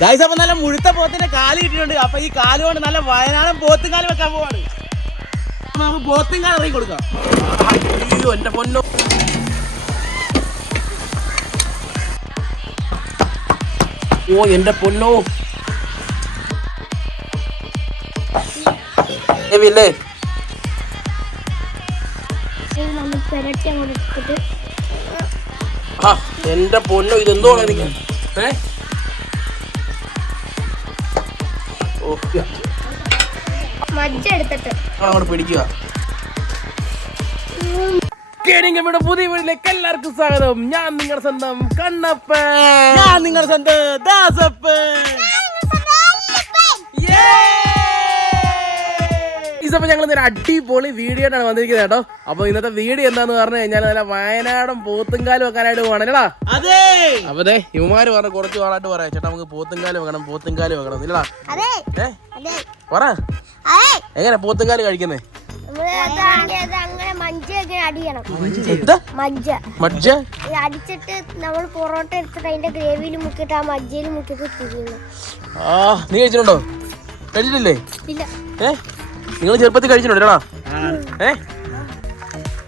Guys അപ്പൊ നല്ല മുഴുത്ത പോത്തിന്റെ കാല് കിട്ടിയിട്ടുണ്ട്. അപ്പൊ ഈ കാല് കൊണ്ട് നല്ല വയനാടൻ പോത്തും കാല് വെക്കാൻ പോവാണ്. നമുക്ക് പോത്തും കാല് ഇറങ്ങി കൊടുക്കാം. അയ്യോ എന്റെ പൊന്നോ, ഓ എന്റെ പൊന്നോ ല്ലേ. ആ എന്റെ പൊന്നോ, ഇതെന്തോണ എനിക്ക് അങ്ങോട്ട് പിടിക്കുക. പുതിയ വീട്ടിലേക്ക് എല്ലാവർക്കും സ്വാഗതം. ഞാൻ നിങ്ങളുടെ സ്വന്തം കണ്ണപ്പൻ. ഞാൻ നിങ്ങളുടെ സ്വന്തം ദാസപ്പൻ. ഇപ്പൊ ഞങ്ങൾ ഇന്നൊരു അടിപൊളി വീഡിയോ ആയിട്ടാണ് വന്നിരിക്കുന്നത് കേട്ടോ. അപ്പൊ ഇന്നത്തെ വീഡിയോ എന്താന്ന് പറഞ്ഞു കഴിഞ്ഞാൽ നല്ല വയനാടൻ പോത്തുംകാല് വെക്കാനായിട്ട് പോകണല്ലേടാ. അതെ. അപ്പൊ ഇവമാര് പറഞ്ഞ കുറച്ച് നാളായിട്ട് പറയാം, ചേട്ടാ നമുക്ക് പോത്തുംകാല് വെക്കണം, പോത്തുംകാല് വെക്കണം ഇല്ലടാ. പറ എങ്ങനെ പോത്തുംകാല് കഴിക്കുന്നേ? അടിച്ചിട്ട് നമ്മൾ പൊറോട്ട എടുത്തിട്ട് അതിന്റെ ഗ്രേവിയിൽ മുക്കിട്ട് ആ മജ്ജയിൽ മുക്കിട്ട് തിരിയുന്നു. നീ കഴിച്ചിട്ടുണ്ടോ? കഴിച്ചിട്ടില്ലേ? ഇല്ല. നിങ്ങൾ ചെറുപ്പത്തിൽ കഴിച്ചിട്ടുണ്ടോ?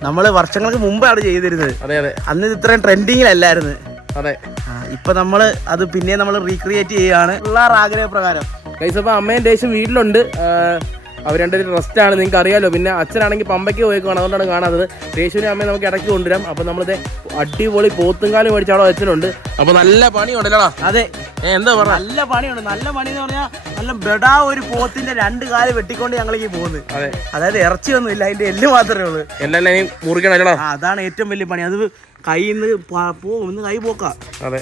നമ്മള് വർഷങ്ങൾക്ക് മുമ്പാണ് ചെയ്തിരുന്നത്. അതെ അതെ. അന്ന് ഇത് ഇത്രയും ട്രെൻഡിങ്ങിലല്ലായിരുന്നു. അതെ. ഇപ്പൊ നമ്മള് അത് പിന്നെ നമ്മൾ റീക്രിയേറ്റ് ചെയ്യാണ് പിള്ളേർ ആഗ്രഹപ്രകാരം. കഴിച്ചപ്പോ അമ്മയും ദേശം വീട്ടിലുണ്ട്. അവർ രണ്ടുപേരും റെസ്റ്റ് ആണ്, നിങ്ങൾക്ക് അറിയാലോ. പിന്നെ അച്ഛനാണെങ്കിൽ പമ്പയ്ക്ക് പോയിക്കാണ്, അതുകൊണ്ടാണ് കാണാത്തത്. ദേശുവിനെ അമ്മയെ നമുക്ക് ഇടയ്ക്ക് കൊണ്ടുവരാം. അപ്പൊ നമ്മളിത് അടിപൊളി പോത്തുംകാലം മേടിച്ച അവിടെ വെച്ചിട്ടുണ്ട്. അപ്പൊ നല്ല പണിയുണ്ടല്ലോ. അതെ, എന്താ പറഞ്ഞ നല്ല പണിയുണ്ട്. നല്ല പണി എന്ന് പറഞ്ഞാൽ നല്ല ബെടാ ഒരു പോത്തിന്റെ 2 കാല് വെട്ടിക്കൊണ്ട് ഞങ്ങളിക്ക് പോകുന്നത്. അതെ, അതായത് ഇറച്ചിയൊന്നും ഇല്ല, അതിന്റെ എല്ല് മാത്രമേ ഉള്ളൂ. എല്ലാം മുറിക്കണല്ലോ. അതാണ് ഏറ്റവും വലിയ പണി. അത് കയ്യിൽ നിന്ന് പോകും, കൈ പോക്കാം. അതെ,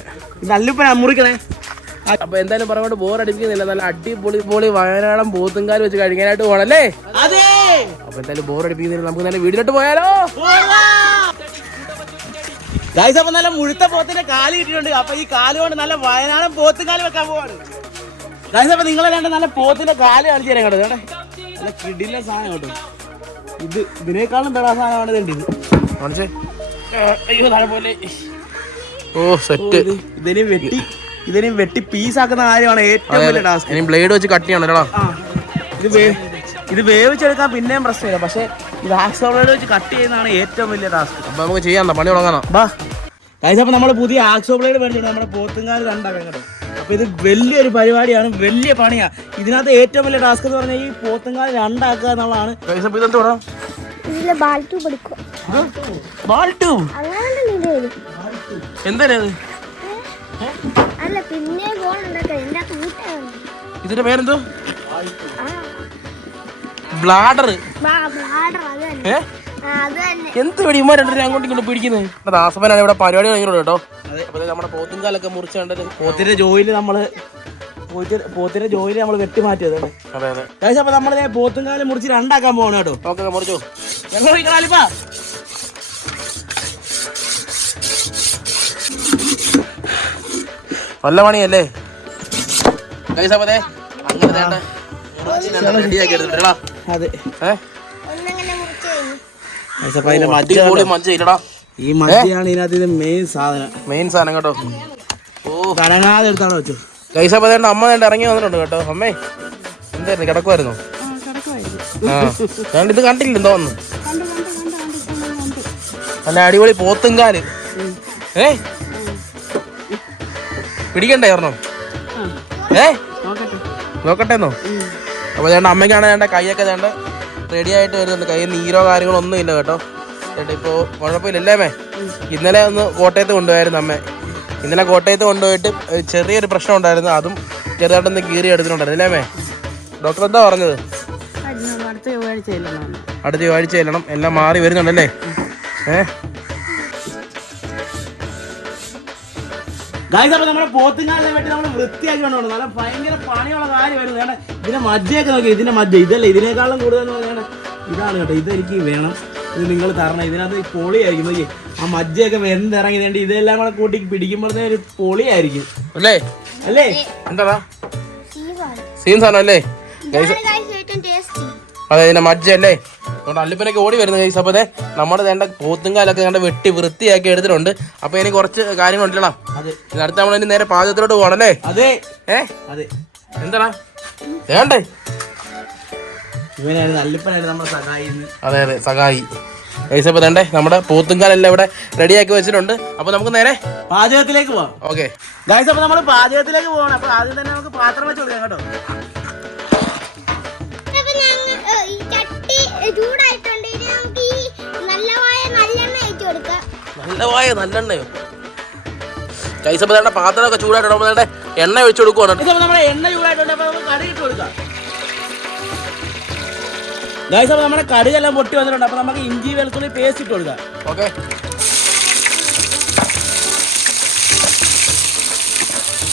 നല്ല മുറിക്കണേ. അപ്പൊ എന്തായാലും പറഞ്ഞോണ്ട് ബോറടിപ്പിക്കുന്നില്ല. നല്ല അടിപൊളി വയനാടൻ പോത്തുംകാല് വെച്ച് കഴിക്കാനായിട്ട് പോകണല്ലേ. അപ്പൊ എന്തായാലും ബോറടിപ്പിക്കുന്നില്ല, നമുക്ക് നല്ല വീട്ടിലോട്ട് പോയാലോ. ഗൈസ് അപ്പൊ നല്ല മുഴുത്ത പോത്തിന്റെ കാല് കിട്ടിയിട്ടുണ്ട്. അപ്പൊ ഈ കാല് കൊണ്ട് നല്ല വയനാടൻ പോത്തുംകാല് വെക്കാൻ പോവാണ്. ഗൈസ് അപ്പൊ നിങ്ങളെ രണ്ട് നല്ല പോത്തിന്റെ കാല് കാണിച്ചു തരാം കേട്ടോ. നല്ല കിടില സാധനം കേട്ടോ. ഇതിനേക്കാളും പെടാ സാധനമാണ് ഇത്. അയ്യോ പോലെ. ഓ സെറ്റ്. ഇതിനെ വെട്ടി പീസാക്കുന്ന കാര്യമാണ് ഏറ്റവും വലിയ ടാസ്ക്. ബ്ലേഡ് വെച്ച് കട്ട് ചെയ്യണല്ലോ. ഇത് വേവിച്ചെടുക്കാൻ പിന്നെയും പ്രശ്നമില്ല, പക്ഷെ ഇത് ആക്സോ ബ്ലേഡ് വെച്ച് കട്ട് ചെയ്യുന്നതാണ് ഏറ്റവും വലിയ ടാസ്ക്. അപ്പൊ നമുക്ക് ചെയ്യാം, പണി തുടങ്ങാം. ഗൈസ് അപ്പൊ നമ്മള് പുതിയ ആക്സോ ബ്ലേഡ് മേടിച്ചിട്ടുണ്ട്. നമ്മുടെ പോത്തുംകാല് രണ്ടാക്കാൻ കേട്ടോ. അപ്പൊ ഇത് വലിയൊരു പരിപാടിയാണ്, വലിയ പണിയാണ്. ഇതിനകത്ത് ഏറ്റവും വലിയ ടാസ്ക് എന്ന് പറഞ്ഞാൽ ഈ പോത്തുംകാല് രണ്ടാക്കുക എന്നുള്ളതാണ്. ഇതിന്റെ പേരെന്തോ? ബ്ലാഡർ. എന്ത് വെടിയുമ്പോ രണ്ടര അങ്ങോട്ടും ഇങ്ങോട്ട് പിടിക്കുന്നത്. ദാസപ്പനാണ് ഇവിടെ പരിപാടി കഴിഞ്ഞോളൂ കേട്ടോ. അപ്പൊ നമ്മുടെ പോത്തുംകാലൊക്കെ മുറിച്ച് കണ്ടത് പോത്തിന്റെ ജോയില് നമ്മള് വെട്ടി മാറ്റിയത്. അതെ അതെ. അപ്പൊ നമ്മള് പോത്തുംകാല് മുറിച്ച് രണ്ടാക്കാൻ പോകണം കേട്ടോ. ഓക്കെ, മുറിച്ചോ. ഞങ്ങൾ നല്ല പണിയല്ലേ ഗൈസ്. അപ്പൊ അങ്ങനെ റെഡിയാക്കി എടുത്തിട്ടാ. അതെ. ഈ മജ്ജയാണ് ഇതിനകത്ത് മെയിൻ സാധനം കേട്ടോ. ഓ കടങ്ങാതെ എടുത്താണോ വെച്ചു. ഗൈസ് അപ്പൊ അമ്മ ഇറങ്ങി വന്നിട്ടുണ്ട് കേട്ടോ. അമ്മേ എന്തായിരുന്നു, കിടക്കുമായിരുന്നു? ഞാൻ ഇത് കണ്ടില്ല തോന്നുന്നു. നല്ല അടിപൊളി പോത്തുംകാല്. പിടിക്കണ്ടേ ഒരെണ്ണം? നോക്കട്ടെന്നോ? അപ്പൊ ചേട്ടാ അമ്മയ്ക്കാണ് ചേട്ടാ കൈയൊക്കെ ചേട്ട റെഡി ആയിട്ട് വരുന്നുണ്ട്. കൈ നീരോ കാര്യങ്ങളോ ഒന്നും ഇല്ല കേട്ടോ. ചേട്ടാ ഇപ്പോ കുഴപ്പമില്ലല്ലേ അമ്മേ? ഇന്നലെ ഒന്ന് കോട്ടയത്ത് കൊണ്ടുപോയായിരുന്നു അമ്മ. ഇന്നലെ കോട്ടയത്ത് കൊണ്ടുപോയിട്ട് ചെറിയൊരു പ്രശ്നം ഉണ്ടായിരുന്നു, അതും ചെറുതായിട്ടൊന്ന് കീറി എടുത്തിട്ടുണ്ടായിരുന്നു അല്ലേ അമ്മേ? ഡോക്ടർ എന്താ പറഞ്ഞത്? അടുത്ത ചൊവ്വാഴ്ച ചെല്ലണം. എല്ലാം മാറി വരുന്നുണ്ടല്ലേ? ഗൈസ് അപ്പൊ നമ്മുടെ പോത്തുംകാലിനെ വെട്ടി നമ്മൾ വൃത്തിയാക്കി കൊണ്ടുപോകണം. നല്ല ഭയങ്കര പണിയുള്ള കാര്യമായിരുന്നു. കാരണം ഇതിന്റെ മജ്ജയൊക്കെ നോക്കി, ഇതിന്റെ മജ്ജ ഇതല്ല, ഇതിനേക്കാളും കൂടുതൽ ഇതാണ് കേട്ടോ. ഇതെനിക്ക് വേണം, ഇത് നിങ്ങൾ തരണം. ഇതിനകത്ത് പൊളിയായിരിക്കും നോക്കി. ആ മജ്ജയൊക്കെ വെന്തിറങ്ങി വേണ്ടി ഇതെല്ലാം കൂടെ കൂട്ടി പിടിക്കുമ്പോഴത്തേ ഒരു പൊളിയായിരിക്കും അല്ലേ? എന്താ സീൻ സാധനം അല്ലേ? അതെ, ഇതിന്റെ മജ്ജ അല്ലേ? അതുകൊണ്ട് അല്ലിപ്പനൊക്കെ ഓടി വരുന്നത് ഗൈസ്. അപ്പോൾ നമ്മുടെ വേണ്ട പോത്തുങ്കാലൊക്കെ കണ്ട് വെട്ടി വൃത്തിയാക്കി എടുത്തിട്ടുണ്ട്. അപ്പോൾ ഇനി കുറച്ച് കാര്യങ്ങളുണ്ടല്ലോ. അടുത്ത് നമ്മൾ ഇനി നേരെ പാചകത്തിലോട്ട് പോകണല്ലേ? അതെ അതെ. എന്താടാ വേണ്ടേ? ഇവനായിരുന്നു അല്ലിപ്പനായിരുന്നു നമ്മുടെ സഹായിന്ന്. അതെ അതെ, സഹായി ഗൈസ്. അപ്പോൾ വേണ്ടേ നമ്മുടെ പോത്തുങ്കാലെല്ലാം ഇവിടെ റെഡിയാക്കി വെച്ചിട്ടുണ്ട്. അപ്പോൾ നമുക്ക് നേരെ പാചകത്തിലേക്ക് പോവാം. ഓക്കെ ഗൈസ്, അപ്പോൾ നമ്മൾ പാചകത്തിലേക്ക് പോകണം. അപ്പോൾ ആദ്യം തന്നെ നമുക്ക് പാത്രം വെച്ച് കൊടുക്കാം കേട്ടോ. നല്ലെണ്ണയോ ഗൈസ്? അപ്പോൾ വേണ്ട പാത്രമൊക്കെ ചൂടായിട്ട് എണ്ണ ഒഴിച്ചു കൊടുക്കുവാണ്. നമ്മുടെ എണ്ണ ചൂടായിട്ടുണ്ട്. അപ്പോൾ നമുക്ക് കറി ഇട്ട് കൊടുക്കാം. ഗൈസ്, അപ്പോൾ നമ്മുടെ കടുകെല്ലാം പൊട്ടി വന്നിട്ടുണ്ട്. അപ്പോൾ നമുക്ക് ഇഞ്ചി വെളുത്തുള്ളി പേസ്റ്റ് ഇട്ട് കൊടുക്കാം. ഓക്കെ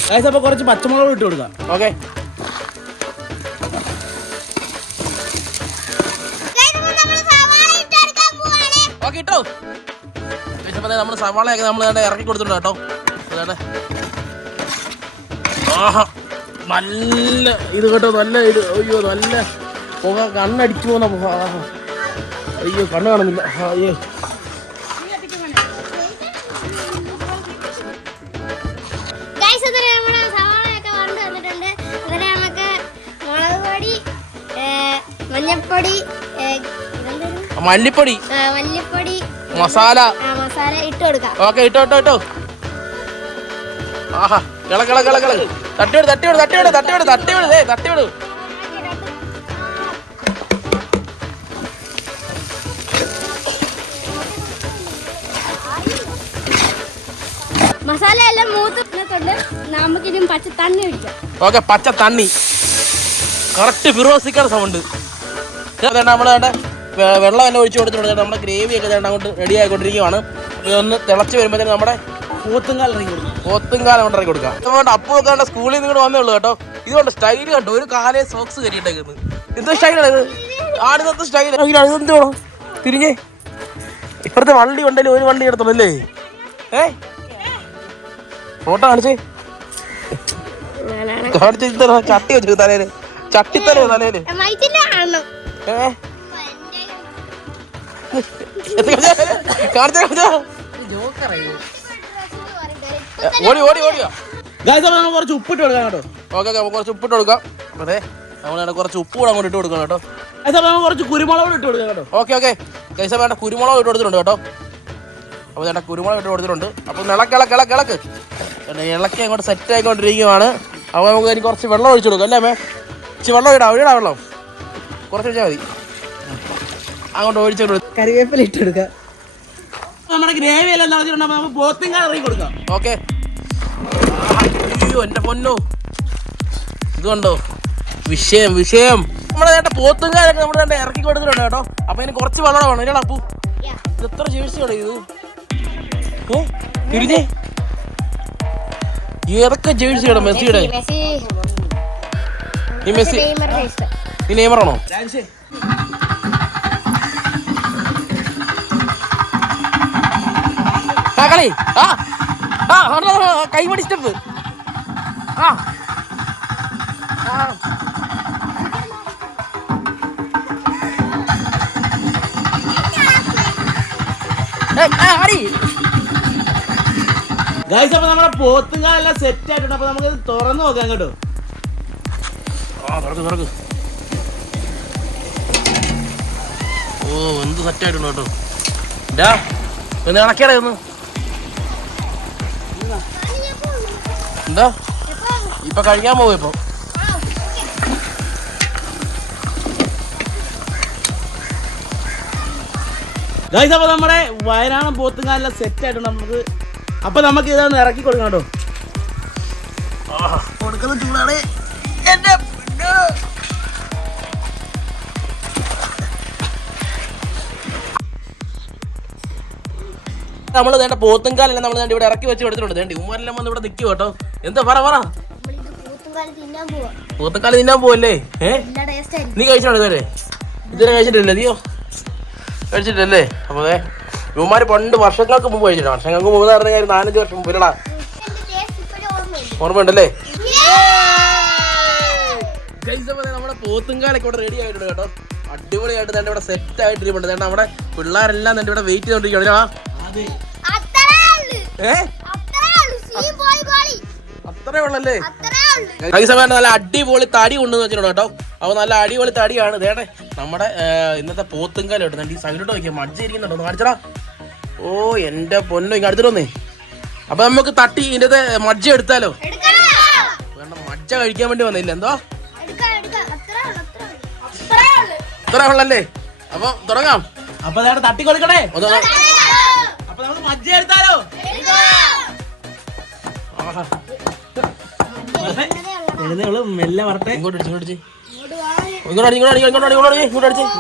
ഗൈസ്, അപ്പോൾ കുറച്ച് പച്ചമുളക് ഇട്ട് കൊടുക്കാം. ഓക്കെ ഓക്കെ ഇട്ടോ. നമ്മൾ സവാളയൊക്കെ നമ്മൾ ഇറക്കി കൊടുത്തിട്ടുണ്ട് കേട്ടോ. ആഹാ, നല്ല ഇത് കേട്ടോ, നല്ല ഇത്. അയ്യോ, നല്ല പുക, കണ്ണടിച്ചു പോകുന്ന പുക. അയ്യോ, കണ്ണ് കാണുന്നില്ല. അയ്യോ, മഞ്ഞപ്പൊടി, മല്ലിപ്പൊടി, മസാല ഇട്ട് കൊടുക്കാം. ഓക്കെ ഇട്ടോ ഇട്ടോ ഇട്ടോ. ആഹാ, കിള തട്ടിവിട് തട്ടിവിട് തട്ടിവിട് തട്ടിവിട് തട്ടിവിട് തട്ടിവിട്. മസാല എല്ലാം മൂത്തിട്ടുണ്ട്. നമുക്കിനി പച്ച തണ്ണി ഒഴിക്കാം. ഓക്കെ, പച്ച തണ്ണി. കറക്റ്റ് ഫിറോസിക്കാണ് സൗണ്ട്. നമ്മൾ വെള്ളം തന്നെ ഒഴിച്ചു കൊടുത്തിട്ടുണ്ട്. നമ്മുടെ ഗ്രേവി ഒക്കെ അങ്ങോട്ട് റെഡി ആയിക്കൊണ്ടിരിക്കുകയാണ്. ഇതൊന്ന് തിളച്ച് വരുമ്പോഴത്തേക്കും നമ്മുടെ പോത്തുങ്കാലം ഇറക്കി കൊടുക്കാം. അതുകൊണ്ട് അപ്പൂക്കാണ്ട് സ്കൂളിൽ നിന്ന് വന്നേ ഉള്ളൂ കേട്ടോ. ഇതുകൊണ്ട് സ്റ്റൈൽ കണ്ടോ, ഒരു കാലേ സോക്സ് കയറിയിട്ടേക്കുന്നത്. എന്തോ സ്റ്റൈലാണ് ഇത്, ആടുന്നത്തെ സ്റ്റൈൽ. ഇതെന്ത് വേണം തിരിഞ്ഞേ? ഇപ്പഴത്തെ വണ്ടി ഉണ്ടല്ലോ, ഒരു വണ്ടി എടുത്തോളല്ലേ? ഫോട്ടോ കാണിച്ചേ, കാണിച്ച ചട്ടി വെച്ചു തലേല്, ചട്ടിത്തലേ തലേല്. ഓടി ഓടി ഓടിയാ. കുറച്ച് ഉപ്പിട്ട് കൊടുക്കാം കേട്ടോ. ഓക്കെ, കുറച്ച് ഉപ്പിട്ട് കൊടുക്കാം. അതെ, നമ്മൾ കുറച്ച് ഉപ്പ് കൂടെ അങ്ങോട്ട് ഇട്ട് കൊടുക്കണം കേട്ടോ. കുറച്ച് കുരുമുളക് ഇട്ട് കൊടുക്കാം കേട്ടോ. ഓക്കെ കൈസ വേണ്ട കുരുമുളക് ഇട്ട് കൊടുത്തിട്ടുണ്ട് കേട്ടോ. അപ്പോൾ ചേട്ടാ കുരുമുളക് ഇട്ട് കൊടുത്തിട്ടുണ്ട്. അപ്പോൾ ഇളക്ക് ഇളക്കി അങ്ങോട്ട് സെറ്റ് ആയിക്കൊണ്ടിരിക്കുകയാണ്. അപ്പോൾ നമുക്ക് എനിക്ക് കുറച്ച് വെള്ളം ഒഴിച്ചു കൊടുക്കാം അല്ലേ? ഇച്ചിരി വെള്ളം ഇടാം. വെള്ളം കുറച്ച് ഒഴിച്ചാൽ മതി. അങ്ങോട്ട് ഒഴിച്ചു കൊടുക്കും. കറിവേപ്പില ഇട്ട് കൊടുക്കാം. നമ്മുടെ ഗ്രേവി എല്ലാം നടത്തിയിട്ടുണ്ടെങ്കിൽ നമുക്ക് പോത്തുങ്കാൽ ഇറങ്ങി കൊടുക്കാം. ഓക്കെ. അയ്യോ എൻ്റെ പൊന്നോ, ഇത് കണ്ടോ വിഷയം. നമ്മുടെ ചേട്ടാ പോത്തുങ്കാലൊക്കെ നമ്മുടെ ഇറക്കി കൊടുത്തിട്ടുണ്ട് കേട്ടോ. അപ്പോൾ അതിന് കുറച്ച് വെള്ളം വേണം. ഇല്ലടാ അപ്പൂ, ഇത് എത്ര ജേഴ്സിയാണ് ഇത്? തിരിഞ്ഞേ, ഏതൊക്കെ ജേഴ്സിയാണ് മെസ്സിയുടെ? ഈ മെസ്സി ഈ നെയ്മറാണോ? കളി കൈമടി സ്റ്റെപ്പ്. ഗൈസ്, അപ്പോൾ നമ്മുടെ പോത്തുങ്കാലെല്ലാം സെറ്റ് ആയിട്ടുണ്ട്. അപ്പോൾ നമുക്ക് തുറന്നു നോക്കാം കേട്ടോ. തുറക്ക്. ഓ, എന്ത് സെറ്റ് ആയിട്ടുണ്ട് കേട്ടോ. ഒന്ന് ഇളക്കിയാടാ. എന്താ ഇപ്പൊ കഴിക്കാൻ പോകും? ഇപ്പൊ ഗൈസ്, അപ്പോൾ നമ്മുടെ വയനാടൻ പോത്തുങ്കാലെല്ലാം സെറ്റ് ആയിട്ടുണ്ട്. നമുക്ക് ഇതൊന്ന് ഇറക്കി കൊടുക്കാം കേട്ടോ. കൊടുക്കുന്ന ചൂടാണ്. നമ്മൾ വേണ്ട പോത്തുങ്കാലെല്ലാം നമ്മൾ ഇവിടെ ഇറക്കി വെച്ച് കൊടുത്തിട്ടുണ്ട്. ഉമ്മാരെല്ലാം വന്ന് ഇവിടെ നിൽക്കും കേട്ടോ. എന്താ പറ പോത്തുങ്കാല് തിന്നാൻ പോവല്ലേ? നീ കഴിച്ചോളൂ ഇതുവരെ? ഇതുവരെ കഴിച്ചിട്ടില്ല? നീയോ കഴിച്ചിട്ടല്ലേ? അപ്പൊ ഇവന്മാര് പണ്ട് വർഷങ്ങൾക്ക് മുമ്പ് കഴിച്ചിട്ടാ. വർഷങ്ങൾക്ക് മുമ്പ് പറഞ്ഞ കാര്യം 4-5 വർഷം മുമ്പ് ഇല്ലടാ. ഓർമ്മയുണ്ടല്ലേ? നമ്മുടെ പോത്തുങ്കാലൊക്കെ ഇവിടെ റെഡി ആയിട്ടുണ്ട് കേട്ടോ. അടിപൊളിയായിട്ട് തന്നെ ഇവിടെ സെറ്റ് ആയിട്ട് ഇരിപ്പുണ്ട്. ചേട്ടാ നമ്മുടെ പിള്ളേരെല്ലാം തന്നെ ഇവിടെ വെയിറ്റ് ചെയ്തോണ്ടിരിക്കുകയാണ്. അത്രേ ഉള്ളല്ലേ നല്ല അടിപൊളി തടി കൊണ്ടുവന്ന് വെച്ചിട്ടുണ്ട് കേട്ടോ. അപ്പൊ നല്ല അടിപൊളി തടിയാണ്. ദേട്ടെ നമ്മുടെ ഇന്നത്തെ പോത്തുങ്കാലോട്ട് ഈ സൈഡിലോട്ട് നോക്കിയാൽ മജ്ജ ഇരിക്കുന്നുണ്ടോ കാണിച്ചടാ. ഓ എന്റെ പൊന്നോ ഇങ്ങ് അടുത്തിട്ട് വന്നേ. അപ്പൊ നമുക്ക് തട്ടി ഇതിന്റെ മജ്ജ എടുത്താലോ? വേണ്ട, മജ്ജ കഴിക്കാൻ വേണ്ടി വന്നില്ല. എന്തോ അത്ര ഉള്ളല്ലേ? അപ്പൊ തുടങ്ങാം. അപ്പൊ തട്ടി കൊടുക്കണേ. അപ്പൊ നമുക്ക് മജ്ജ എടുത്താലോ? മെല്ലെ വരട്ടെ. ഇങ്ങോട്ട്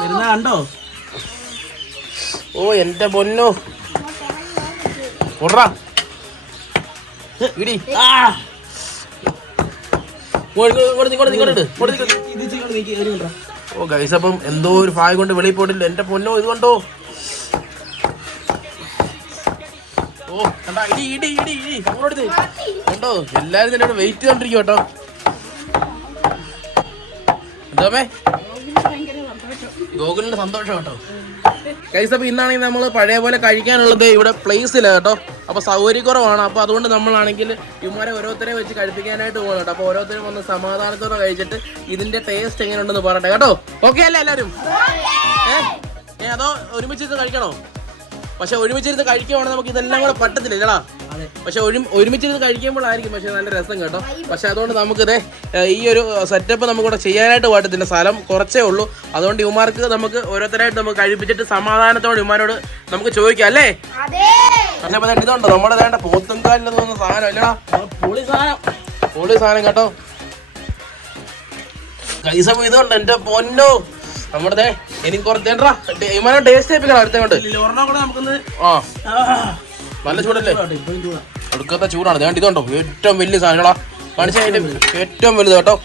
വരുന്ന കണ്ടോ? ഓ എന്റെ പൊന്നോ ഓടാ ഇടി. ഓ ഗൈസ്, അപ്പം എന്തോ ഒരു ഭാഗ്യം കൊണ്ട് വെളിയിൽ പോയിട്ടില്ല. എന്റെ പൊന്നോ ഇത് കണ്ടോ? ഓ കണ്ടാ ഇടി ഇടി ഇടി ഇടി അങ്ങോട്ട് കണ്ടോ? എല്ലാരും തന്നെ ഇവിടെ വെയിറ്റ് ചെയ്തോണ്ടിരിക്കും കേട്ടോ. എന്തോമേ ഗോകുലിന്റെ സന്തോഷം കേട്ടോ. ഗൈസ്, അപ്പൊ ഇന്നാണെങ്കിൽ നമ്മൾ പഴയ പോലെ കഴിക്കാനുള്ളത് ഇവിടെ പ്ലേസ് ഇല്ല കേട്ടോ. അപ്പൊ സൗകര്യക്കുറവാണ്. അപ്പൊ അതുകൊണ്ട് നമ്മളാണെങ്കിൽ ഇവന്മാരെ ഓരോരുത്തരെ വെച്ച് കഴിപ്പിക്കാനായിട്ട് പോകും കേട്ടോ. അപ്പൊ ഓരോരുത്തരും വന്ന് സമാധാനത്തോടെ കഴിച്ചിട്ട് ഇതിന്റെ ടേസ്റ്റ് എങ്ങനെയുണ്ടെന്ന് പറയട്ടെ കേട്ടോ. ഓക്കെ അല്ലേ എല്ലാരും? അതോ ഒരുമിച്ചിരുന്ന് കഴിക്കണോ? പക്ഷെ ഒരുമിച്ചിരുന്ന് കഴിക്കുവാണെങ്കിൽ നമുക്ക് ഇതെല്ലാം കൂടെ പറ്റത്തില്ല ഇല്ലടാ. പക്ഷെ ഒരുമിച്ചിരുന്ന് കഴിക്കുമ്പോഴായിരിക്കും പക്ഷെ നല്ല രസം കേട്ടോ. പക്ഷെ അതുകൊണ്ട് നമുക്കിത് ഈ ഒരു സെറ്റപ്പ് നമുക്കിവിടെ ചെയ്യാനായിട്ട് പറ്റത്തില്ല. സ്ഥലം കുറച്ചേ ഉള്ളൂ. അതുകൊണ്ട് ഇവന്മാർക്ക് നമുക്ക് ഓരോരുത്തരായിട്ട് നമുക്ക് കഴിപ്പിച്ചിട്ട് സമാധാനത്തോടെ ഇവന്മാരോട് നമുക്ക് ചോദിക്കാം അല്ലേ? പക്ഷെ അപ്പൊ ഇതുണ്ടോ നമ്മുടെ വേണ്ട പോത്തുംകാലിൽ തോന്നുന്ന സാധനം ഇല്ലടാ. പൊളി സാധനം കേട്ടോ. ഗൈസ്, അപ്പൊ ഇതുണ്ട് എന്റെ പൊന്നോ നമ്മുടെ എനിക്ക് കുറച്ച് ഇവന്മാരെ ടേസ്റ്റ് ചെയ്യിപ്പിക്കണം അടുത്തോണ്ട്. നല്ല ചൂടല്ലേ? അടുക്കത്തെ ചൂടാണ്. വേണ്ട ഇതുണ്ടോ ഏറ്റവും വലിയ സാധനങ്ങളാ കാണിച്ചാൽ ഏറ്റവും വലുത് കേട്ടോ.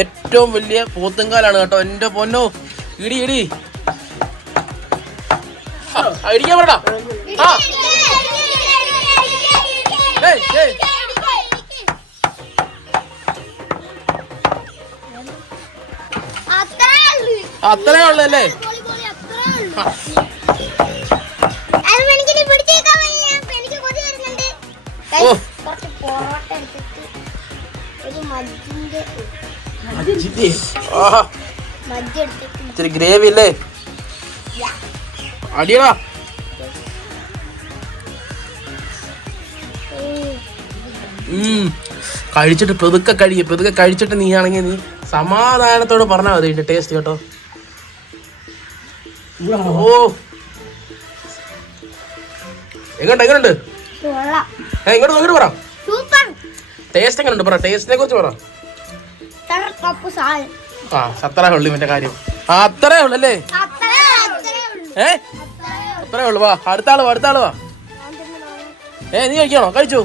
ഏറ്റവും വലിയ പോത്തുംകാലാണ് കേട്ടോ. എന്റെ പൊന്നോ ഇടി ഇടി ഇടിക്കാൻ പറടാ. അത്രേ ഉള്ളല്ലേ? ഇച്ചിരി ഗ്രേവി അല്ലേ? അടിയടാ. കഴിച്ചിട്ട് പെതുക്കെ കഴിച്ചിട്ട് നീ ആണെങ്കിൽ നീ സമാധാനത്തോട് പറഞ്ഞാൽ മതി ഇതിന്റെ ടേസ്റ്റ് കേട്ടോ. ഓ എങ്ങോട്ട് ഇങ്ങോട്ട് നോക്കിട്ട് പറ. ടേസ്റ്റ് എങ്ങനെയുണ്ട് പറ. ടേസ്റ്റിനെ കുറിച്ച് പറ. അത്രേ ഉള്ളു ഇവന്റെ കാര്യം. അത്രേ ഉള്ളല്ലേ? അത്രേ ഉള്ളു. വാ അടുത്താള് വാ. നീ കഴിക്കണോ? കഴിച്ചു.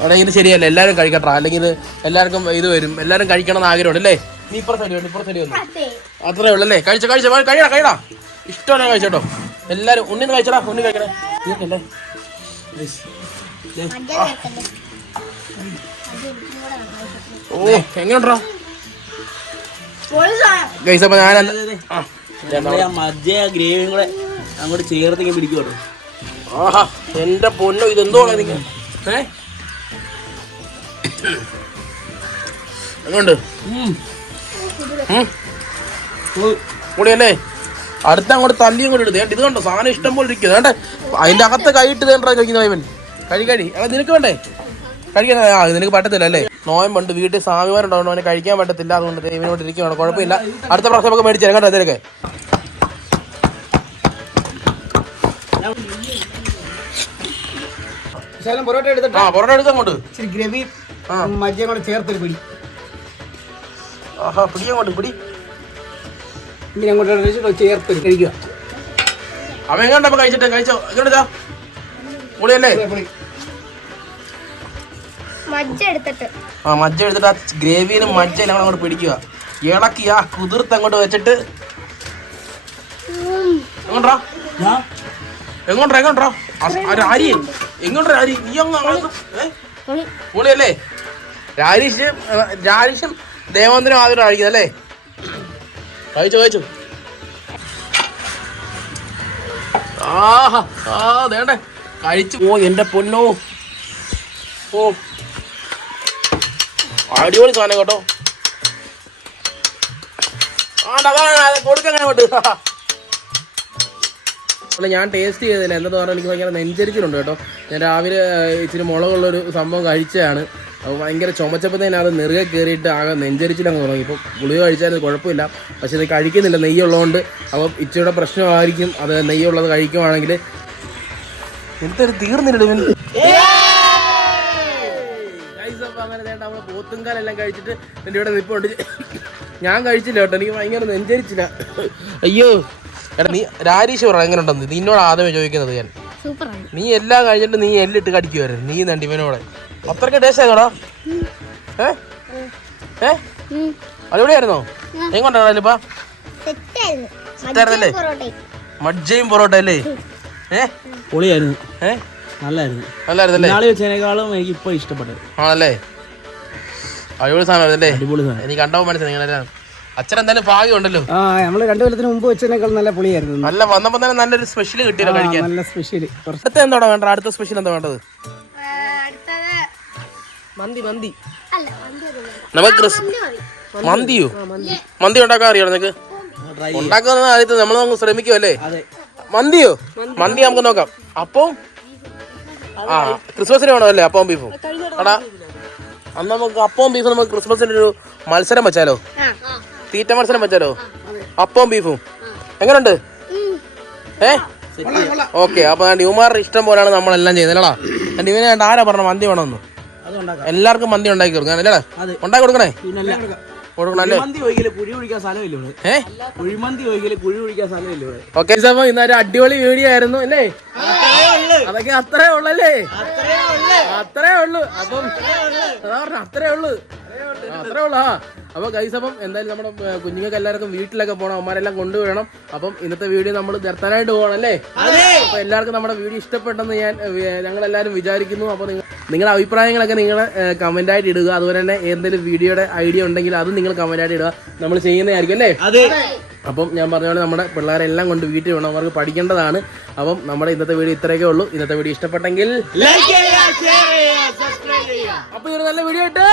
അവിടെ ഇത് ശരിയല്ല. എല്ലാരും കഴിക്കട്ടാ, അല്ലെങ്കിൽ ഇത് എല്ലാവർക്കും ഇത് വരും. എല്ലാരും കഴിക്കണം എന്ന് ആഗ്രഹമുണ്ട് അല്ലേ? നീ ഇപ്പുറത്തടി വന്നു. അത്രേ ഉള്ളല്ലേ? കഴിയടാ. ഇഷ്ടമല്ല കഴിച്ചോട്ടോ. എല്ലാരും ഉണ്ണിന്ന് കഴിച്ചടാ. ഉണ്ണി കഴിക്കണേ. തീർക്കല്ലേ? ഓ എങ്ങനെയുണ്ടാ ഗൈസ്? അപ്പൊ ഞാൻ മജ്ജ ഗ്രേവിയും കൂടെ അങ്ങോട്ട് ചേർത്ത് പിടിക്കോട്ടോ. ആഹാ എന്റെ പൊന്നോ ഇതെന്തോടാ നിങ്ങൾ? എങ്ങോണ്ട് കൂടിയല്ലേ? അടുത്ത അങ്ങോട്ട് തല്ലിയും കൂടി എടുത്ത് ഇത് കണ്ടോ? സാധനം ഇഷ്ടം പോലെ ഇരിക്കും. വേണ്ടേ അതിന്റെ അകത്ത് കൈയിട്ട് തേണ്ടാ കഴിക്കുന്ന ഇവൻ. കഴി നിനക്ക് വേണ്ടേ കഴിക്കാൻ? നിനക്ക് പറ്റത്തില്ല അല്ലേ? നോയമ്പുണ്ട്, വീട്ടിൽ സ്വാമിമാരുണ്ടാവുന്നു, അവന് കഴിക്കാൻ പറ്റത്തില്ല. അതുകൊണ്ട് ഇവനോട് ഇരിക്കുകയാണ്. കുഴപ്പമില്ല, അടുത്ത പ്രാവശ്യം നമുക്ക് മേടിച്ചു തരാം കേട്ടോ. ഇതിലൊക്കെ പൊറോട്ട എടുത്ത് അങ്ങോട്ട് ഗ്രേവി മജ്ജയും കൂടെ ചേർത്തൊരു പിടി. ആഹാ പിടി അങ്ങോട്ട് പിടി. ഇങ്ങനെ അങ്ങോട്ട് ചേർത്തൊരു കഴിക്കുക. അവൻ എങ്ങോട്ടപ്പോ കഴിച്ചോ? എങ്ങോട്ടാ പൊളിയല്ലേ? മജ്ജ എടുത്തിട്ട് ആ ഗ്രേവിയിലും മജ്ജയിലും അങ്ങോട്ട് പിടിക്കുക. ഇളക്കി ആ കുതിർത്ത് അങ്ങോട്ട് വെച്ചിട്ട് എങ്ങോട്ടാ എങ്ങോട്ടാ രാരി എങ്ങോട്ടാ രാരി നീ പൊളിയല്ലേ? രാരീഷും ദേവന്ദ്രനും ആദ്യം കഴിക്കുന്നല്ലേ? കഴിച്ചു ആഹാ ദേണ്ടേ കഴിച്ചു. ഓ എന്റെ പൊന്നോ, ഓ അടിപൊളി സാധനം കേട്ടോ. കൊടുക്കാൻ അല്ല ഞാൻ ടേസ്റ്റ് ചെയ്തില്ല. എന്താ പറഞ്ഞാൽ എനിക്ക് ഭയങ്കര നെഞ്ചരിച്ചിലുണ്ട് കേട്ടോ. ഞാൻ രാവിലെ ഇച്ചിരി മുളകുള്ളൊരു സംഭവം കഴിച്ചതാണ്. അപ്പോൾ ഭയങ്കര ചുമച്ചപ്പോൾ തന്നെ അത് നെറുകെ കയറിയിട്ട് ആകെ നെഞ്ചരിച്ചിലങ്ങ് തുടങ്ങി. ഇപ്പോൾ ഗുളിക കഴിച്ചാലും കുഴപ്പമില്ല, പക്ഷെ ഇത് കഴിക്കുന്നില്ല നെയ്യുള്ളതുകൊണ്ട്. അപ്പം ഇച്ചിരിയുടെ പ്രശ്നമായിരിക്കും അത് നെയ്യുള്ളത് കഴിക്കുവാണെങ്കിൽ. എന്തൊരു തീർന്നില്ല. അങ്ങനെ വേണ്ട നമ്മൾ പോത്തുംകാലെല്ലാം കഴിച്ചിട്ട് എൻ്റെ ഇവിടെ നിൽപ്പുണ്ട്. ഞാൻ കഴിച്ചില്ല കേട്ടോ, എനിക്ക് ഭയങ്കര നെഞ്ചരിച്ചില്ല. അയ്യോ എടാ നീ രാരീഷ് പറ എങ്ങനെ ഉണ്ടെന്ന് നിന്നോട് ആദ്യമേ ചോദിക്കുന്നത് ഞാൻ. നീ എല്ലാം കഴിഞ്ഞിട്ട് നീ എല്ലിട്ട് കടിക്കുമായിരുന്നു. നീ നണ്ടി ഇവനോടെ അത്രയ്ക്ക് ടേസ്റ്റ് ആയിരുന്നോടാ? അടിപൊളിയായിരുന്നോ? എങ്ങോട്ടാ സെറ്റായിരുന്നല്ലേ? മജ്ജയും പൊറോട്ട അല്ലേ? പൊളിയായിരുന്നു, നല്ലായിരുന്നല്ലേ? എനിക്ക് ഇപ്പൊ ഇഷ്ടപ്പെട്ടത് ആണല്ലേ? അടിപൊളി സാധനം അടിപൊളി സാധനം. എനിക്ക് കണ്ടപ്പോൾ മനസ്സിലായി അച്ഛൻ എന്തായാലും ഭാഗ്യം ഉണ്ടല്ലോ. നമ്മള് 2 കൊല്ലത്തിന് മുമ്പ് വെച്ചതിനേക്കാൾ നല്ല പൊളിയായിരുന്നു. നല്ല വന്നപ്പോ തന്നെ നല്ലൊരു സ്പെഷ്യൽ കിട്ടിയല്ലോ കഴിക്കാൻ. നല്ല സ്പെഷ്യൽ. അടുത്ത എന്താ വേണ്ട? അടുത്ത സ്പെഷ്യൽ എന്താ വേണ്ടത്? മന്തി നമുക്ക് മന്തിയോ? മന്തി ഉണ്ടാക്കാൻ അറിയോ നിനക്ക്? ഉണ്ടാക്കുന്ന ആദ്യത്തെ നമ്മൾ ശ്രമിക്കുമല്ലേ? മന്തിയോ? മന്തി നമുക്ക് നോക്കാം. അപ്പം ക്രിസ്മസിന് വേണമല്ലേ അപ്പവും ബീഫും? എടാ അന്ന് നമുക്ക് അപ്പവും ബീഫും നമുക്ക് ക്രിസ്മസിന് ഒരു മത്സരം വെച്ചാലോ? തീറ്റ മത്സരം വെച്ചാലോ? അപ്പവും ബീഫും എങ്ങനെയുണ്ട്? ഓക്കെ. അപ്പൊ ന്യൂമാരുടെ ഇഷ്ടം പോലെയാണ് നമ്മളെല്ലാം ചെയ്യുന്നല്ലടാ. ഇവനെ ആരാ പറഞ്ഞ മന്തി വേണമെന്ന്? എല്ലാവർക്കും മന്തി ഉണ്ടാക്കി കൊടുക്കണം അല്ലേടാ? ഉണ്ടാക്കി കൊടുക്കണേ. ഓക്കെ, ഇന്നൊരു അടിപൊളി വീഡിയോ ആയിരുന്നു അല്ലേ? അതൊക്കെ അത്രേ ഉള്ളല്ലേ? അത്രേ ഉള്ളു. അപ്പം അത്രേ ഉള്ളു. അപ്പൊ ഗൈസ്, അപ്പം എന്തായാലും നമ്മുടെ കുഞ്ഞുങ്ങൾക്ക് എല്ലാവർക്കും വീട്ടിലൊക്കെ പോകണം, അവന്മാരെല്ലാം കൊണ്ടുവരണം. അപ്പം ഇന്നത്തെ വീഡിയോ നമ്മൾ നിർത്താനായിട്ട് പോകണം അല്ലേ? അപ്പൊ എല്ലാവർക്കും നമ്മുടെ വീഡിയോ ഇഷ്ടപ്പെട്ടെന്ന് ഞങ്ങളെല്ലാവരും വിചാരിക്കുന്നു. അപ്പോൾ നിങ്ങളുടെ അഭിപ്രായങ്ങളൊക്കെ നിങ്ങൾ കമന്റ് ആയിട്ട് ഇടുക. അതുപോലെ തന്നെ എന്തെങ്കിലും വീഡിയോയുടെ ഐഡിയ ഉണ്ടെങ്കിൽ അതും നിങ്ങൾ കമന്റ് ആയിട്ട് ഇടുക. നമ്മൾ ചെയ്യുന്നതായിരിക്കും അല്ലേ? അപ്പം ഞാൻ പറഞ്ഞ പോലെ നമ്മുടെ പിള്ളേരെല്ലാം കൊണ്ട് വീട്ടിൽ വേണം, അവർക്ക് പഠിക്കേണ്ടതാണ്. അപ്പം നമ്മുടെ ഇന്നത്തെ വീഡിയോ ഇത്രയൊക്കെ ഉള്ളൂ. ഇന്നത്തെ വീഡിയോ ഇഷ്ടപ്പെട്ടെങ്കിൽ അപ്പൊ ഇതൊരു നല്ല വീഡിയോ ആയിട്ട്